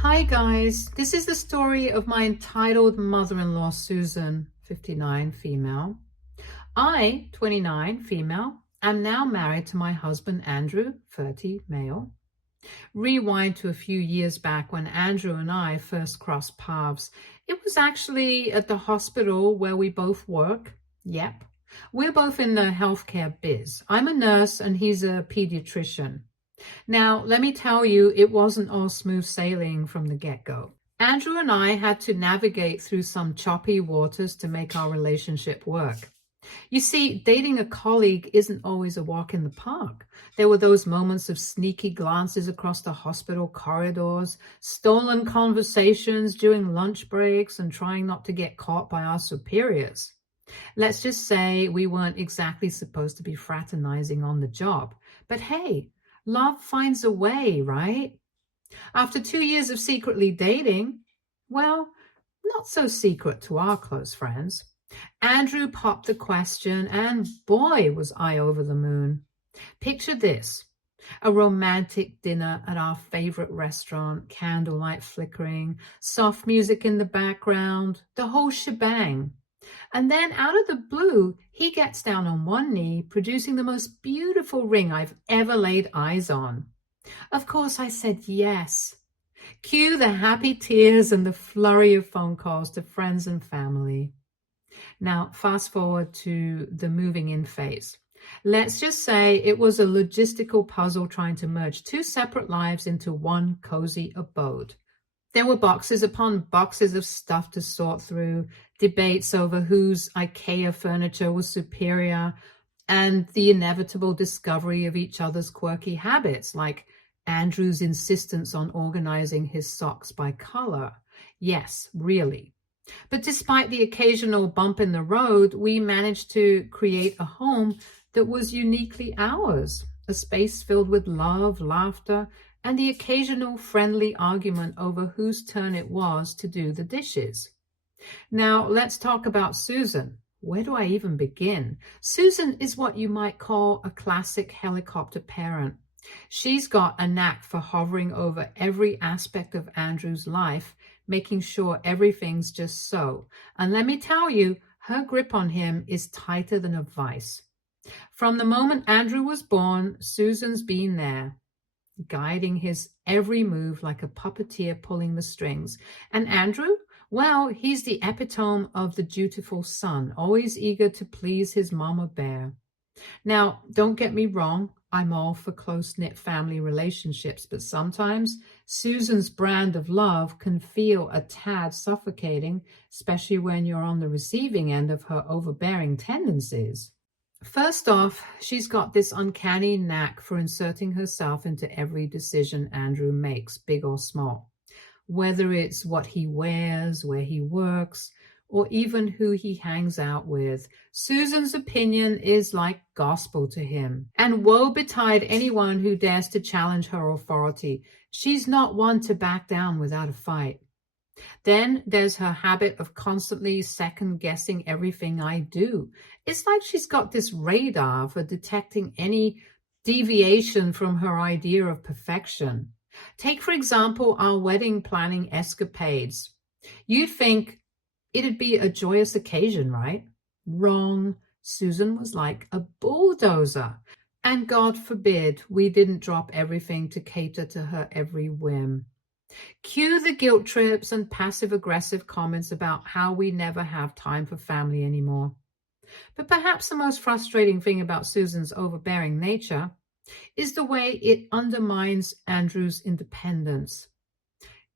Hi guys, this is the story of my entitled mother-in-law Susan, 59, female. I, 29, female, am now married to my husband Andrew, 30, male. Rewind to a few years back when Andrew and I first crossed paths. It was actually at the hospital where we both work. Yep. We're both in the healthcare biz. I'm a nurse and he's a pediatrician. Now, let me tell you, it wasn't all smooth sailing from the get-go. Andrew and I had to navigate through some choppy waters to make our relationship work. You see, dating a colleague isn't always a walk in the park. There were those moments of sneaky glances across the hospital corridors, stolen conversations during lunch breaks, and trying not to get caught by our superiors. Let's just say we weren't exactly supposed to be fraternizing on the job. But hey, love finds a way, right? After 2 years of secretly dating, well, not so secret to our close friends, Andrew popped the question, and boy, was I over the moon. Picture this: a romantic dinner at our favorite restaurant, candlelight flickering, soft music in the background, the whole shebang. And then out of the blue, he gets down on one knee, producing the most beautiful ring I've ever laid eyes on. Of course, I said yes. Cue the happy tears and the flurry of phone calls to friends and family. Now, fast forward to the moving in phase. Let's just say it was a logistical puzzle trying to merge two separate lives into one cozy abode. There were boxes upon boxes of stuff to sort through, debates over whose IKEA furniture was superior, and the inevitable discovery of each other's quirky habits, like Andrew's insistence on organizing his socks by color. Yes, really. But despite the occasional bump in the road, we managed to create a home that was uniquely ours, a space filled with love, laughter, and the occasional friendly argument over whose turn it was to do the dishes. Now, let's talk about Susan. Where do I even begin? Susan is what you might call a classic helicopter parent. She's got a knack for hovering over every aspect of Andrew's life, making sure everything's just so. And let me tell you, her grip on him is tighter than a vice. From the moment Andrew was born, Susan's been there, guiding his every move like a puppeteer pulling the strings. And Andrew? Well, he's the epitome of the dutiful son, always eager to please his mama bear. Now, don't get me wrong, I'm all for close-knit family relationships, but sometimes Susan's brand of love can feel a tad suffocating, especially when you're on the receiving end of her overbearing tendencies. First off, she's got this uncanny knack for inserting herself into every decision Andrew makes, big or small. Whether it's what he wears, where he works, or even who he hangs out with, Susan's opinion is like gospel to him. And woe betide anyone who dares to challenge her authority. She's not one to back down without a fight. Then there's her habit of constantly second-guessing everything I do. It's like she's got this radar for detecting any deviation from her idea of perfection. Take, for example, our wedding planning escapades. You'd think it'd be a joyous occasion, right? Wrong. Susan was like a bulldozer. And God forbid we didn't drop everything to cater to her every whim. Cue the guilt trips and passive-aggressive comments about how we never have time for family anymore. But perhaps the most frustrating thing about Susan's overbearing nature is the way it undermines Andrew's independence.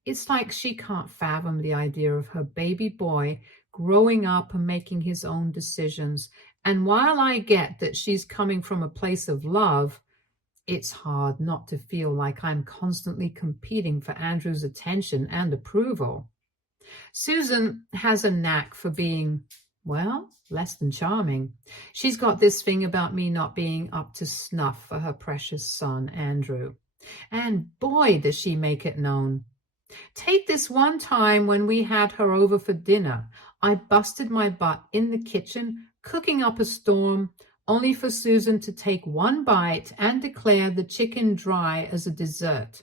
It's like she can't fathom the idea of her baby boy growing up and making his own decisions. And while I get that she's coming from a place of love, it's hard not to feel like I'm constantly competing for Andrew's attention and approval. Susan has a knack for being, well, less than charming. She's got this thing about me not being up to snuff for her precious son, Andrew. And boy, does she make it known. Take this one time when we had her over for dinner. I busted my butt in the kitchen, cooking up a storm, only for Susan to take one bite and declare the chicken dry as a dessert.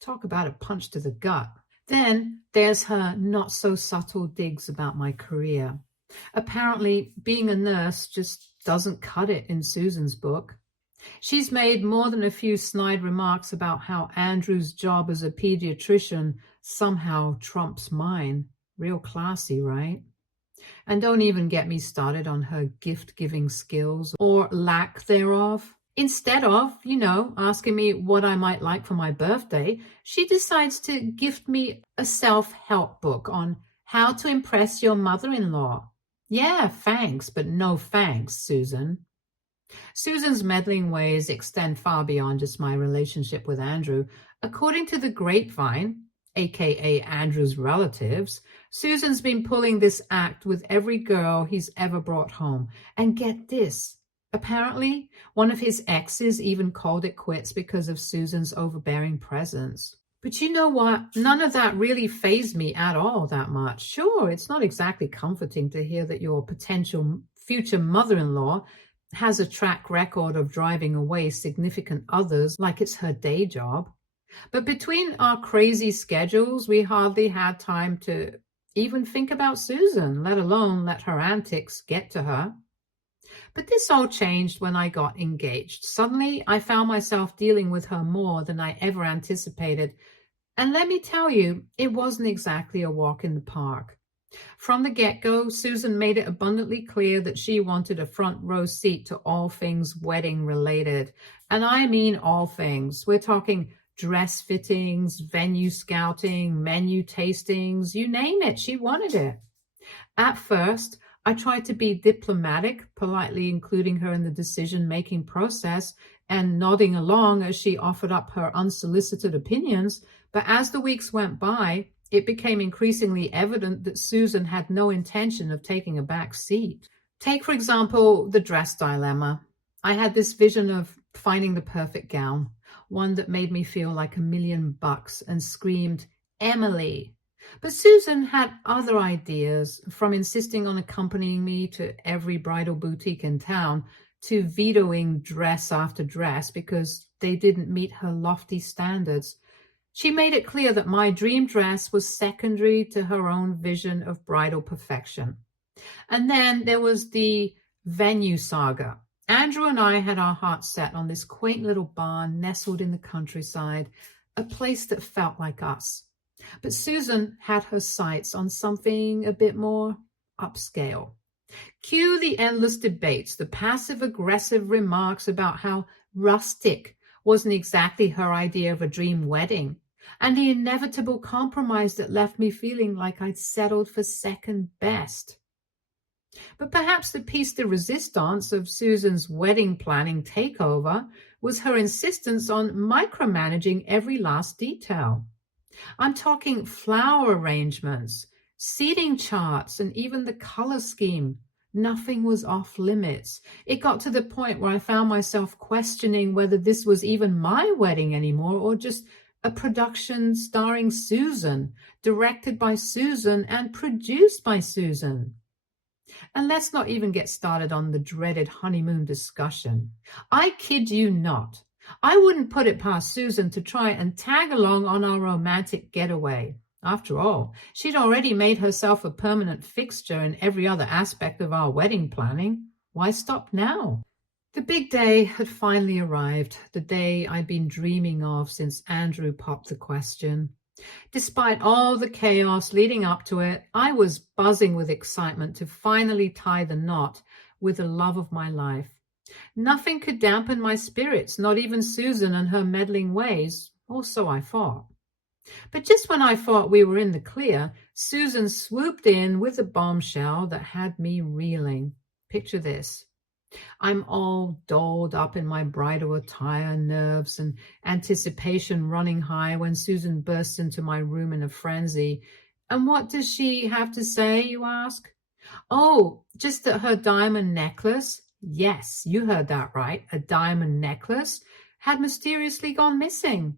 Talk about a punch to the gut. Then there's her not so subtle digs about my career. Apparently, being a nurse just doesn't cut it in Susan's book. She's made more than a few snide remarks about how Andrew's job as a pediatrician somehow trumps mine. Real classy, right? And don't even get me started on her gift-giving skills or lack thereof. Instead of, asking me what I might like for my birthday, she decides to gift me a self-help book on how to impress your mother-in-law. Yeah, thanks, but no thanks, Susan. Susan's meddling ways extend far beyond just my relationship with Andrew. According to the grapevine, aka Andrew's relatives, Susan's been pulling this act with every girl he's ever brought home. And get this, apparently one of his exes even called it quits because of Susan's overbearing presence. But you know what? None of that really fazed me at all that much. Sure, it's not exactly comforting to hear that your potential future mother-in-law has a track record of driving away significant others like it's her day job. But between our crazy schedules, we hardly had time to even think about Susan, let alone let her antics get to her. But this all changed when I got engaged. Suddenly, I found myself dealing with her more than I ever anticipated. And let me tell you, it wasn't exactly a walk in the park. From the get-go, Susan made it abundantly clear that she wanted a front row seat to all things wedding related. And I mean all things. We're talking dress fittings, venue scouting, menu tastings, you name it, she wanted it. At first, I tried to be diplomatic, politely including her in the decision-making process and nodding along as she offered up her unsolicited opinions. But as the weeks went by, it became increasingly evident that Susan had no intention of taking a back seat. Take, for example, the dress dilemma. I had this vision of finding the perfect gown, one that made me feel like $1,000,000 and screamed, Emily. But Susan had other ideas, from insisting on accompanying me to every bridal boutique in town to vetoing dress after dress because they didn't meet her lofty standards. She made it clear that my dream dress was secondary to her own vision of bridal perfection. And then there was the venue saga. Andrew and I had our hearts set on this quaint little barn nestled in the countryside, a place that felt like us. But Susan had her sights on something a bit more upscale. Cue the endless debates, the passive-aggressive remarks about how rustic wasn't exactly her idea of a dream wedding, and the inevitable compromise that left me feeling like I'd settled for second best. But perhaps the piece de resistance of Susan's wedding planning takeover was her insistence on micromanaging every last detail. I'm talking flower arrangements, seating charts, and even the color scheme. Nothing was off limits. It got to the point where I found myself questioning whether this was even my wedding anymore or just a production starring Susan, directed by Susan, and produced by Susan. And let's not even get started on the dreaded honeymoon discussion. I kid you not. I wouldn't put it past Susan to try and tag along on our romantic getaway. After all, she'd already made herself a permanent fixture in every other aspect of our wedding planning. Why stop now? The big day had finally arrived, the day I'd been dreaming of since Andrew popped the question. Despite all the chaos leading up to it, I was buzzing with excitement to finally tie the knot with the love of my life. Nothing could dampen my spirits, not even Susan and her meddling ways, or so I thought. But just when I thought we were in the clear, Susan swooped in with a bombshell that had me reeling. Picture this. I'm all dolled up in my bridal attire, nerves and anticipation running high when Susan bursts into my room in a frenzy. And what does she have to say, you ask? Oh, just that her diamond necklace, yes, you heard that right, a diamond necklace, had mysteriously gone missing.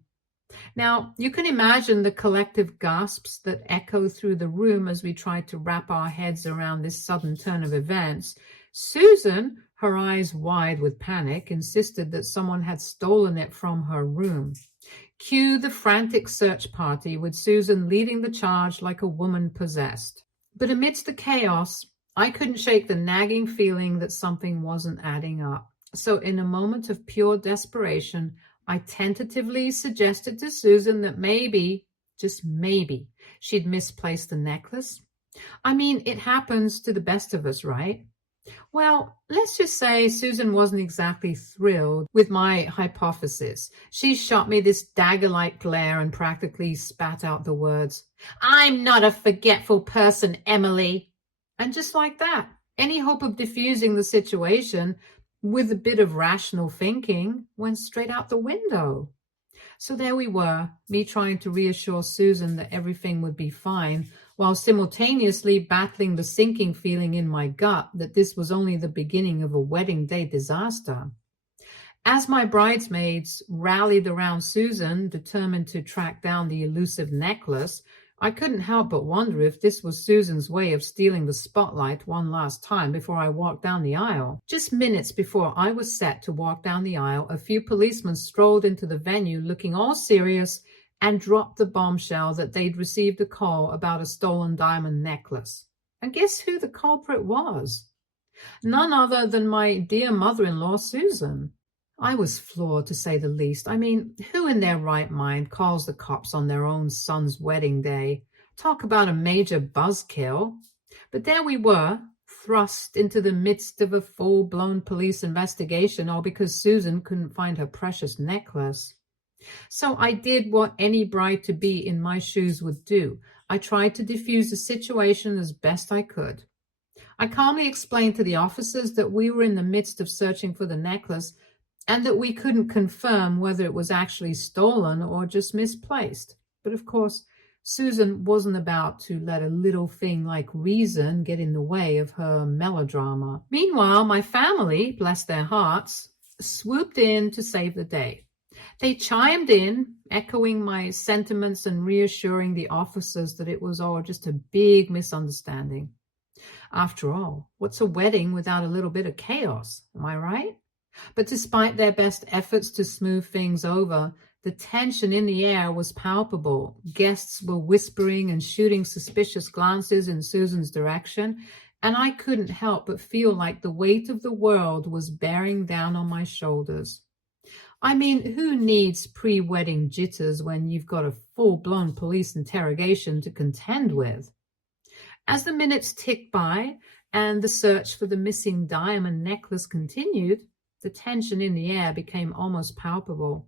Now, you can imagine the collective gasps that echo through the room as we tried to wrap our heads around this sudden turn of events. Susan, her eyes wide with panic, insisted that someone had stolen it from her room. Cue the frantic search party with Susan leading the charge like a woman possessed. But amidst the chaos, I couldn't shake the nagging feeling that something wasn't adding up. So in a moment of pure desperation, I tentatively suggested to Susan that maybe, just maybe, she'd misplaced the necklace. I mean, it happens to the best of us, right? Well, let's just say Susan wasn't exactly thrilled with my hypothesis. She shot me this dagger-like glare and practically spat out the words, "I'm not a forgetful person, Emily." And just like that, any hope of diffusing the situation with a bit of rational thinking went straight out the window. So there we were, me trying to reassure Susan that everything would be fine, while simultaneously battling the sinking feeling in my gut that this was only the beginning of a wedding day disaster. As my bridesmaids rallied around Susan, determined to track down the elusive necklace, I couldn't help but wonder if this was Susan's way of stealing the spotlight one last time before I walked down the aisle. Just minutes before I was set to walk down the aisle, a few policemen strolled into the venue looking all serious and dropped the bombshell that they'd received a call about a stolen diamond necklace. And guess who the culprit was? None other than my dear mother-in-law, Susan. I was floored, to say the least. I mean, who in their right mind calls the cops on their own son's wedding day? Talk about a major buzzkill. But there we were, thrust into the midst of a full-blown police investigation, all because Susan couldn't find her precious necklace. So I did what any bride-to-be in my shoes would do. I tried to defuse the situation as best I could. I calmly explained to the officers that we were in the midst of searching for the necklace and that we couldn't confirm whether it was actually stolen or just misplaced. But of course, Susan wasn't about to let a little thing like reason get in the way of her melodrama. Meanwhile, my family, bless their hearts, swooped in to save the day. They chimed in, echoing my sentiments and reassuring the officers that it was all just a big misunderstanding. After all, what's a wedding without a little bit of chaos? Am I right? But despite their best efforts to smooth things over, the tension in the air was palpable. Guests were whispering and shooting suspicious glances in Susan's direction, and I couldn't help but feel like the weight of the world was bearing down on my shoulders. I mean, who needs pre-wedding jitters when you've got a full-blown police interrogation to contend with? As the minutes ticked by and the search for the missing diamond necklace continued, the tension in the air became almost palpable.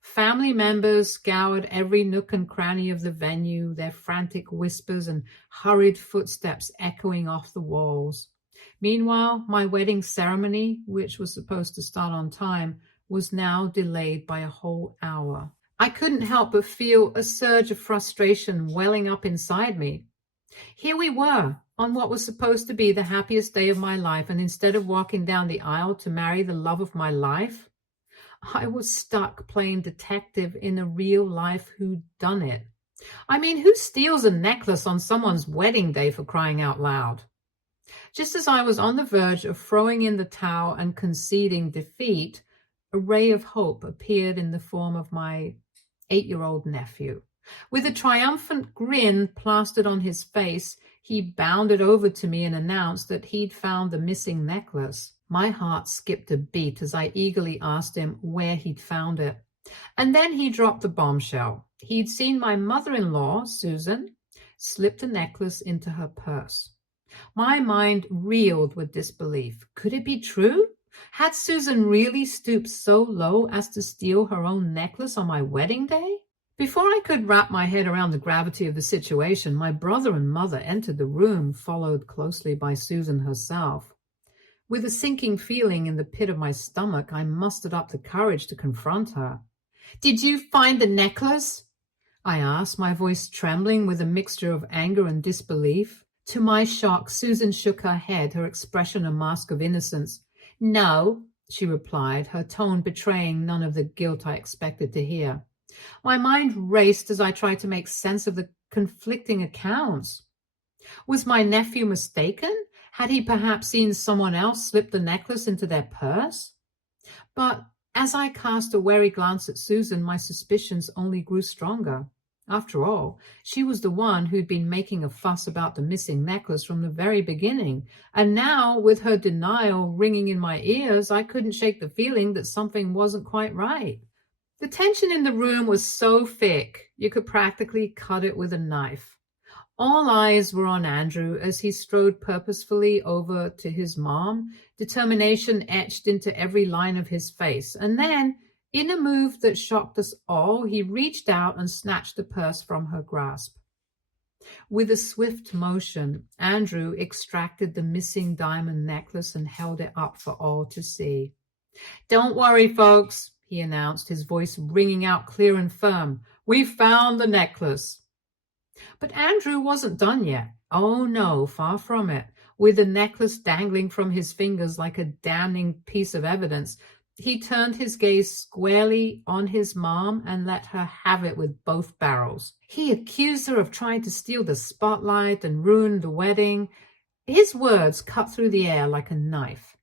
Family members scoured every nook and cranny of the venue, their frantic whispers and hurried footsteps echoing off the walls. Meanwhile, my wedding ceremony, which was supposed to start on time, was now delayed by a whole hour. I couldn't help but feel a surge of frustration welling up inside me. Here we were, on what was supposed to be the happiest day of my life, and instead of walking down the aisle to marry the love of my life, I was stuck playing detective in a real-life whodunit. I mean, who steals a necklace on someone's wedding day, for crying out loud? Just as I was on the verge of throwing in the towel and conceding defeat, a ray of hope appeared in the form of my 8-year-old nephew. With a triumphant grin plastered on his face, he bounded over to me and announced that he'd found the missing necklace. My heart skipped a beat as I eagerly asked him where he'd found it. And then he dropped the bombshell. He'd seen my mother-in-law, Susan, slip the necklace into her purse. My mind reeled with disbelief. Could it be true? Had Susan really stooped so low as to steal her own necklace on my wedding day? Before I could wrap my head around the gravity of the situation, my brother and mother entered the room, followed closely by Susan herself. With a sinking feeling in the pit of my stomach, I mustered up the courage to confront her. "Did you find the necklace?" I asked, my voice trembling with a mixture of anger and disbelief. To my shock, Susan shook her head, her expression a mask of innocence. "No," she replied, her tone betraying none of the guilt I expected to hear. My mind raced as I tried to make sense of the conflicting accounts. Was my nephew mistaken? Had he perhaps seen someone else slip the necklace into their purse? But As I cast a wary glance at Susan, my suspicions only grew stronger. After all, she was the one who'd been making a fuss about the missing necklace from the very beginning, and now, with her denial ringing in my ears, I couldn't shake the feeling that something wasn't quite right. The tension in the room was so thick, you could practically cut it with a knife. All eyes were on Andrew as he strode purposefully over to his mom, determination etched into every line of his face. And then, in a move that shocked us all, he reached out and snatched the purse from her grasp. With a swift motion, Andrew extracted the missing diamond necklace and held it up for all to see. "Don't worry, folks," he announced, his voice ringing out clear and firm. "We found the necklace." But Andrew wasn't done yet. Oh no, far from it. With the necklace dangling from his fingers like a damning piece of evidence, he turned his gaze squarely on his mom and let her have it with both barrels. He accused her of trying to steal the spotlight and ruin the wedding. His words cut through the air like a knife.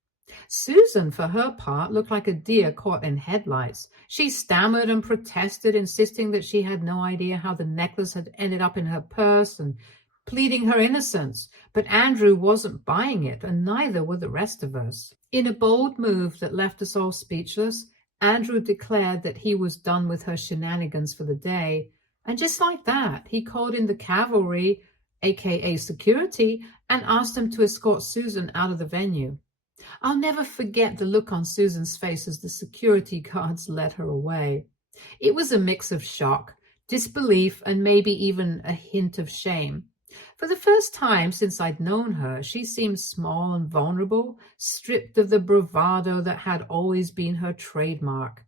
Susan, for her part, looked like a deer caught in headlights. She stammered and protested, insisting that she had no idea how the necklace had ended up in her purse and pleading her innocence. But Andrew wasn't buying it, and neither were the rest of us. In a bold move that left us all speechless, Andrew declared that he was done with her shenanigans for the day. And just like that, he called in the cavalry, aka security, and asked them to escort Susan out of the venue. I'll never forget the look on Susan's face as the security guards led her away. It was a mix of shock, disbelief, and maybe even a hint of shame. For the first time since I'd known her, she seemed small and vulnerable, stripped of the bravado that had always been her trademark.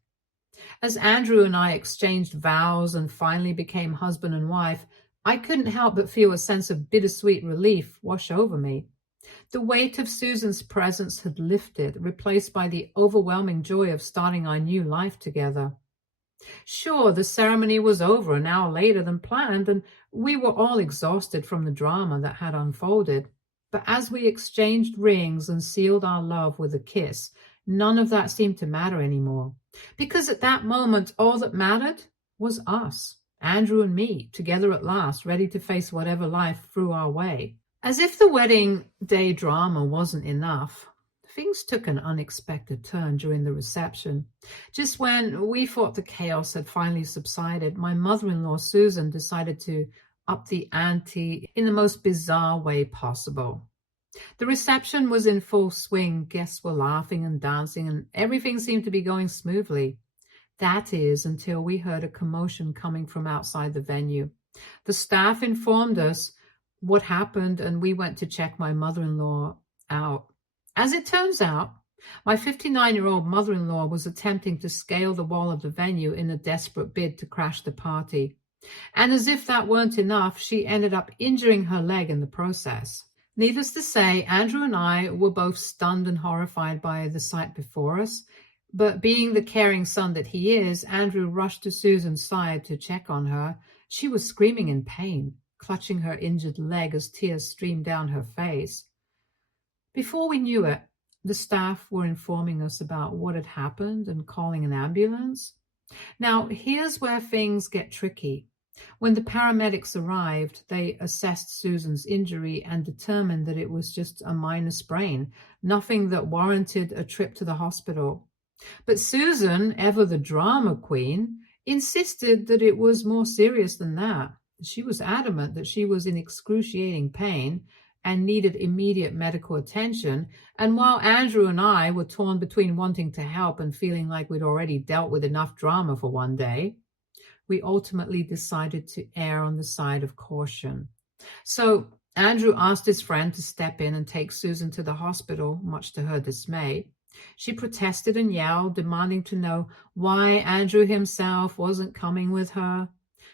As Andrew and I exchanged vows and finally became husband and wife, I couldn't help but feel a sense of bittersweet relief wash over me. The weight of Susan's presence had lifted, replaced by the overwhelming joy of starting our new life together. Sure, the ceremony was over an hour later than planned, and we were all exhausted from the drama that had unfolded. But as we exchanged rings and sealed our love with a kiss, none of that seemed to matter anymore. Because at that moment, all that mattered was us, Andrew and me, together at last, ready to face whatever life threw our way. As if the wedding day drama wasn't enough, things took an unexpected turn during the reception. Just when we thought the chaos had finally subsided, my mother-in-law, Susan, decided to up the ante in the most bizarre way possible. The reception was in full swing. Guests were laughing and dancing, and everything seemed to be going smoothly. That is, until we heard a commotion coming from outside the venue. The staff informed us what happened, and we went to check my mother-in-law out. As it turns out, my 59-year-old mother-in-law was attempting to scale the wall of the venue in a desperate bid to crash the party. And as if that weren't enough, she ended up injuring her leg in the process. Needless to say, Andrew and I were both stunned and horrified by the sight before us. But being the caring son that he is, Andrew rushed to Susan's side to check on her. She was screaming in pain, clutching her injured leg as tears streamed down her face. Before we knew it, the staff were informing us about what had happened and calling an ambulance. Now, here's where things get tricky. When the paramedics arrived, they assessed Susan's injury and determined that it was just a minor sprain, nothing that warranted a trip to the hospital. But Susan, ever the drama queen, insisted that it was more serious than that. She was adamant that she was in excruciating pain and needed immediate medical attention. And while Andrew and I were torn between wanting to help and feeling like we'd already dealt with enough drama for one day, we ultimately decided to err on the side of caution. So Andrew asked his friend to step in and take Susan to the hospital, much to her dismay. She protested and yelled, demanding to know why Andrew himself wasn't coming with her.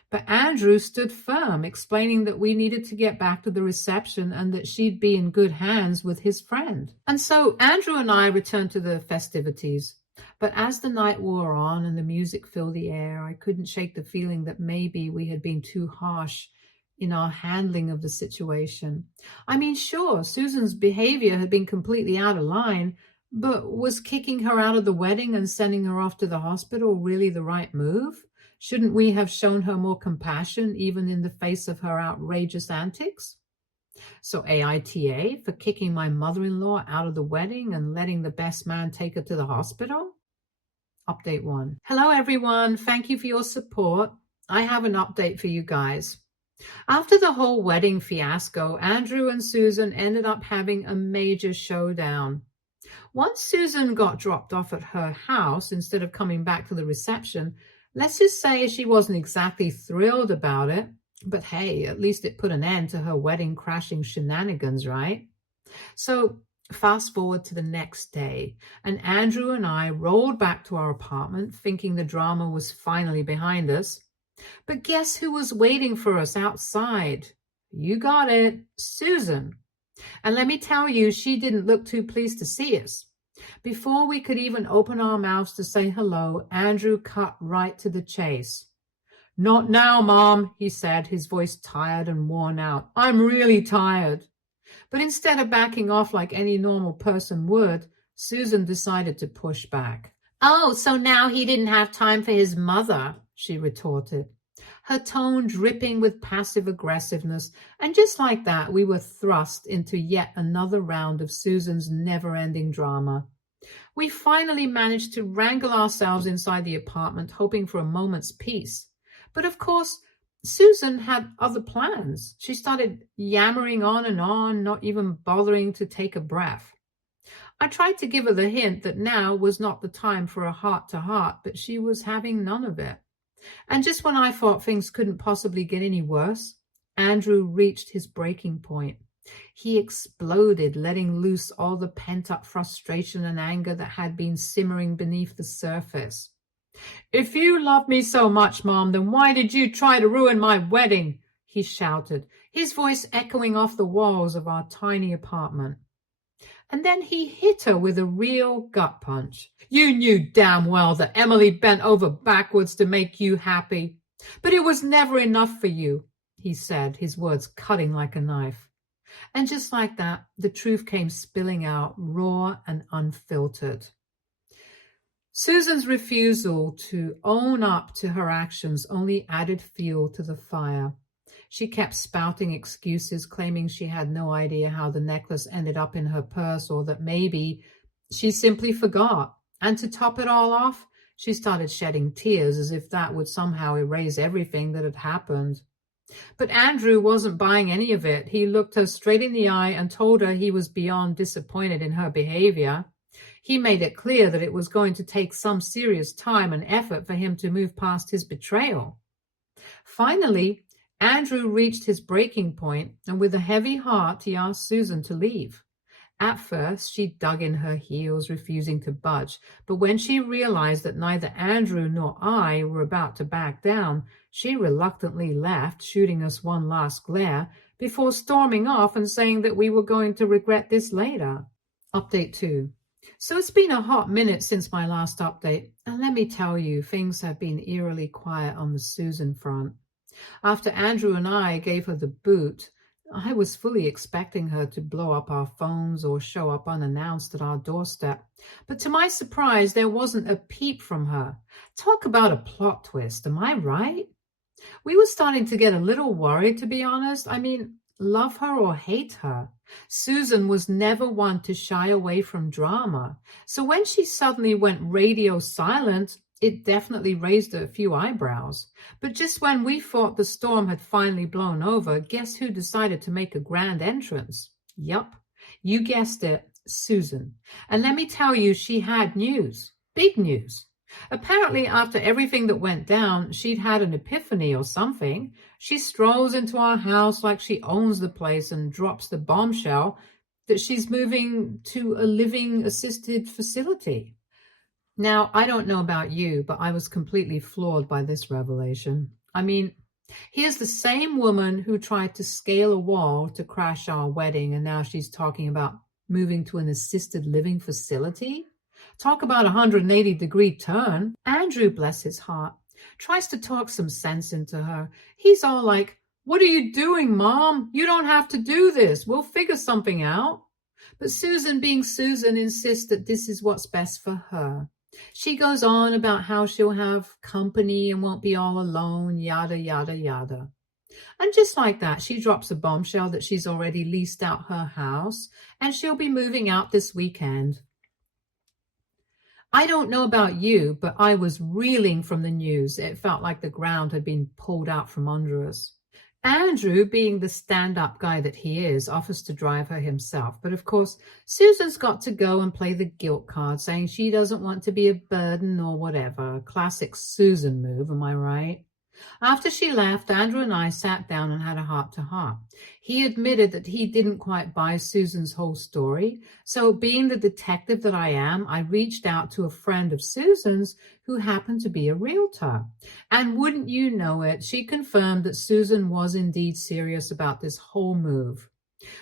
But Andrew stood firm, explaining that we needed to get back to the reception and that she'd be in good hands with his friend. And so Andrew and I returned to the festivities. But as the night wore on and the music filled the air, I couldn't shake the feeling that maybe we had been too harsh in our handling of the situation. I mean, sure, Susan's behavior had been completely out of line, But was kicking her out of the wedding and sending her off to the hospital really the right move? Shouldn't we have shown her more compassion even in the face of her outrageous antics? So AITA for kicking my mother-in-law out of the wedding and letting the best man take her to the hospital? Update 1. Hello everyone, thank you for your support. I have an update for you guys. After the whole wedding fiasco, Andrew and Susan ended up having a major showdown. Once Susan got dropped off at her house instead of coming back to the reception, let's just say she wasn't exactly thrilled about it. But hey, at least it put an end to her wedding crashing shenanigans, right? So fast forward to the next day, and Andrew and I rolled back to our apartment thinking the drama was finally behind us. But guess who was waiting for us outside? You got it, Susan. And let me tell you, she didn't look too pleased to see us. Before we could even open our mouths to say hello, Andrew cut right to the chase. Not now, Mom, he said, his voice tired and worn out. I'm really tired. But instead of backing off like any normal person would, Susan decided to push back. Oh, so now he didn't have time for his mother, she retorted, her tone dripping with passive aggressiveness. And just like that, we were thrust into yet another round of Susan's never-ending drama. We finally managed to wrangle ourselves inside the apartment, hoping for a moment's peace. But of course, Susan had other plans. She started yammering on, not even bothering to take a breath. I tried to give her the hint that now was not the time for a heart-to-heart, but she was having none of it. And just when I thought things couldn't possibly get any worse, Andrew reached his breaking point. He exploded, letting loose all the pent-up frustration and anger that had been simmering beneath the surface. If you love me so much, Mom, then why did you try to ruin my wedding? He shouted, his voice echoing off the walls of our tiny apartment. And then he hit her with a real gut punch. You knew damn well that Emily bent over backwards to make you happy. But it was never enough for you, he said, his words cutting like a knife. And just like that, the truth came spilling out, raw and unfiltered. Susan's refusal to own up to her actions only added fuel to the fire. She kept spouting excuses, claiming she had no idea how the necklace ended up in her purse, or that maybe she simply forgot. And to top it all off, she started shedding tears as if that would somehow erase everything that had happened. But Andrew wasn't buying any of it. He looked her straight in the eye and told her he was beyond disappointed in her behavior. He made it clear that it was going to take some serious time and effort for him to move past his betrayal. Finally, Andrew reached his breaking point, and with a heavy heart, he asked Susan to leave. At first, she dug in her heels, refusing to budge, but when she realized that neither Andrew nor I were about to back down, she reluctantly left, shooting us one last glare, before storming off and saying that we were going to regret this later. Update 2. So it's been a hot minute since my last update, and let me tell you, things have been eerily quiet on the Susan front. After Andrew and I gave her the boot, I was fully expecting her to blow up our phones or show up unannounced at our doorstep. But to my surprise, there wasn't a peep from her. Talk about a plot twist, am I right? We were starting to get a little worried, to be honest. I mean, love her or hate her, Susan was never one to shy away from drama. So when she suddenly went radio silent, it definitely raised a few eyebrows. But just when we thought the storm had finally blown over, guess who decided to make a grand entrance? Yup, you guessed it, Susan. And let me tell you, she had news, big news. Apparently, after everything that went down, she'd had an epiphany or something. She strolls into our house like she owns the place and drops the bombshell that she's moving to a living assisted facility. Now, I don't know about you, but I was completely floored by this revelation. I mean, here's the same woman who tried to scale a wall to crash our wedding, and now she's talking about moving to an assisted living facility? Talk about a 180-degree turn. Andrew, bless his heart, tries to talk some sense into her. He's all like, "What are you doing, Mom? You don't have to do this. We'll figure something out." But Susan, being Susan, insists that this is what's best for her. She goes on about how she'll have company and won't be all alone, yada, yada, yada. And just like that, she drops a bombshell that she's already leased out her house and she'll be moving out this weekend. I don't know about you, but I was reeling from the news. It felt like the ground had been pulled out from under us. Andrew, being the stand-up guy that he is, offers to drive her himself. But of course, Susan's got to go and play the guilt card, saying she doesn't want to be a burden or whatever. Classic Susan move, am I right? After she left, Andrew and I sat down and had a heart-to-heart. He admitted that he didn't quite buy Susan's whole story. So being the detective that I am, I reached out to a friend of Susan's who happened to be a realtor. And wouldn't you know it, she confirmed that Susan was indeed serious about this whole move.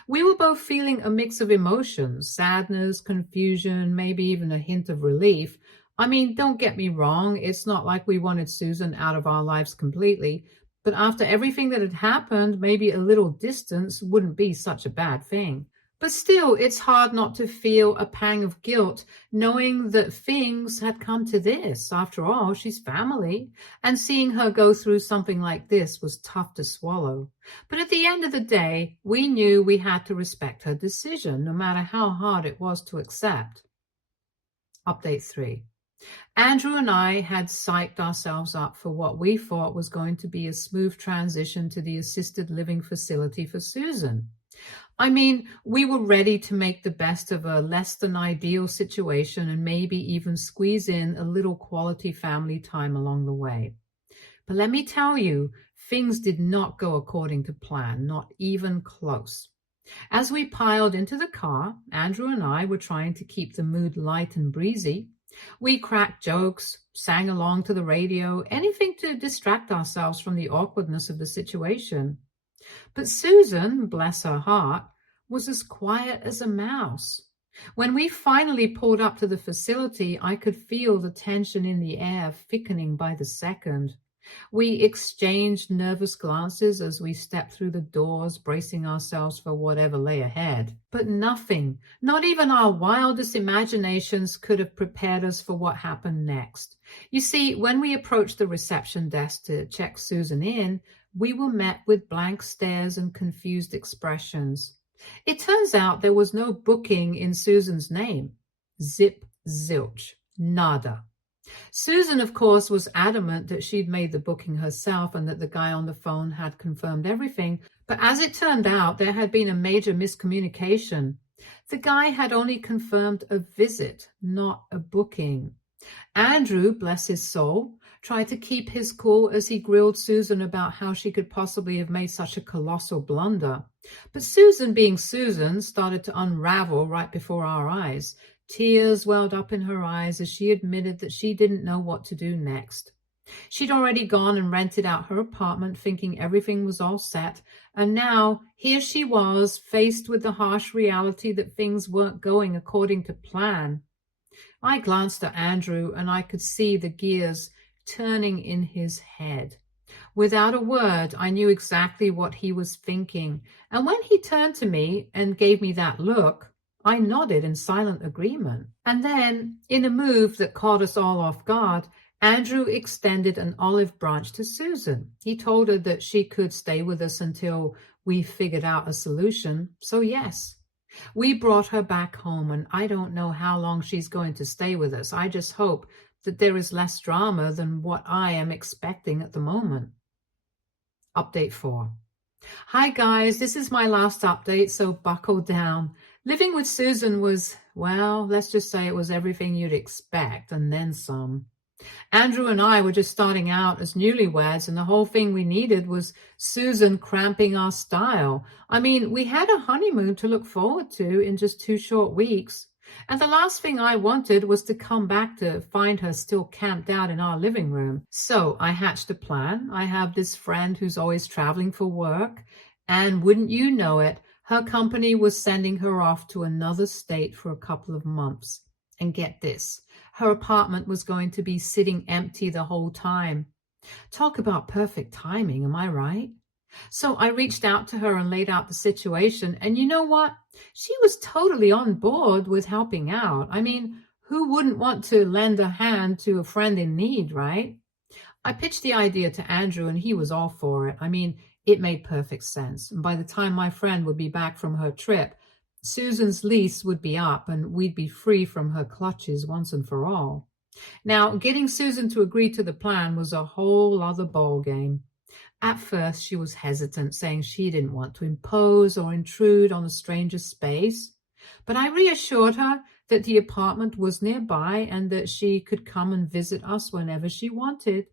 We were both feeling a mix of emotions, sadness, confusion, maybe even a hint of relief. I mean, don't get me wrong, it's not like we wanted Susan out of our lives completely, but after everything that had happened, maybe a little distance wouldn't be such a bad thing. But still, it's hard not to feel a pang of guilt knowing that things had come to this. After all, she's family, and seeing her go through something like this was tough to swallow. But at the end of the day, we knew we had to respect her decision, no matter how hard it was to accept. Update 3. Andrew and I had psyched ourselves up for what we thought was going to be a smooth transition to the assisted living facility for Susan. I mean, we were ready to make the best of a less than ideal situation and maybe even squeeze in a little quality family time along the way. But let me tell you, things did not go according to plan, not even close. As we piled into the car, Andrew and I were trying to keep the mood light and breezy. We cracked jokes, sang along to the radio, anything to distract ourselves from the awkwardness of the situation. But Susan, bless her heart, was as quiet as a mouse. When we finally pulled up to the facility, I could feel the tension in the air thickening by the second. We exchanged nervous glances as we stepped through the doors, bracing ourselves for whatever lay ahead. But nothing, not even our wildest imaginations, could have prepared us for what happened next. You see, when we approached the reception desk to check Susan in, we were met with blank stares and confused expressions. It turns out there was no booking in Susan's name. Zip, zilch, nada. Susan, of course, was adamant that she'd made the booking herself and that the guy on the phone had confirmed everything. But as it turned out, there had been a major miscommunication. The guy had only confirmed a visit, not a booking. Andrew, bless his soul, tried to keep his cool as he grilled Susan about how she could possibly have made such a colossal blunder. But Susan, being Susan, started to unravel right before our eyes. Tears welled up in her eyes as she admitted that she didn't know what to do next. She'd already gone and rented out her apartment thinking everything was all set, and now here she was, faced with the harsh reality that things weren't going according to plan. I glanced at Andrew and I could see the gears turning in his head. Without a word, I knew exactly what he was thinking, and when he turned to me and gave me that look, I nodded in silent agreement. And then, in a move that caught us all off guard, Andrew extended an olive branch to Susan. He told her that she could stay with us until we figured out a solution. So yes, we brought her back home, and I don't know how long she's going to stay with us. I just hope that there is less drama than what I am expecting at the moment. Update 4. Hi guys, this is my last update, so buckle down. Living with Susan was, well, let's just say it was everything you'd expect and then some. Andrew and I were just starting out as newlyweds, and the whole thing we needed was Susan cramping our style. I mean, we had a honeymoon to look forward to in just 2 short weeks. And the last thing I wanted was to come back to find her still camped out in our living room. So I hatched a plan. I have this friend who's always traveling for work, and wouldn't you know it, her company was sending her off to another state for a couple of months. And get this, her apartment was going to be sitting empty the whole time. Talk about perfect timing, am I right? So I reached out to her and laid out the situation. And you know what? She was totally on board with helping out. I mean, who wouldn't want to lend a hand to a friend in need, right? I pitched the idea to Andrew and he was all for it. I mean, it made perfect sense. And by the time my friend would be back from her trip, Susan's lease would be up and we'd be free from her clutches once and for all. Now, getting Susan to agree to the plan was a whole other ball game. At first, she was hesitant, saying she didn't want to impose or intrude on a stranger's space. But I reassured her that the apartment was nearby and that she could come and visit us whenever she wanted.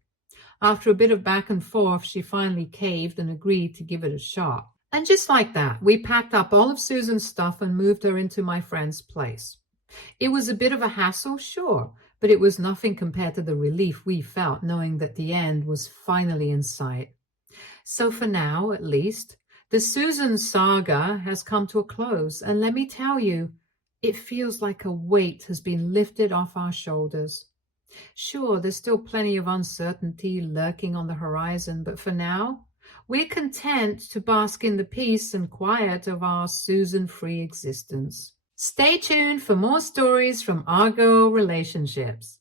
After a bit of back and forth, she finally caved and agreed to give it a shot. And just like that, we packed up all of Susan's stuff and moved her into my friend's place. It was a bit of a hassle, sure, but it was nothing compared to the relief we felt knowing that the end was finally in sight. So for now, at least, the Susan saga has come to a close, and let me tell you, it feels like a weight has been lifted off our shoulders. Sure, there's still plenty of uncertainty lurking on the horizon, but for now, we're content to bask in the peace and quiet of our Susan-free existence. Stay tuned for more stories from Argo Relationships.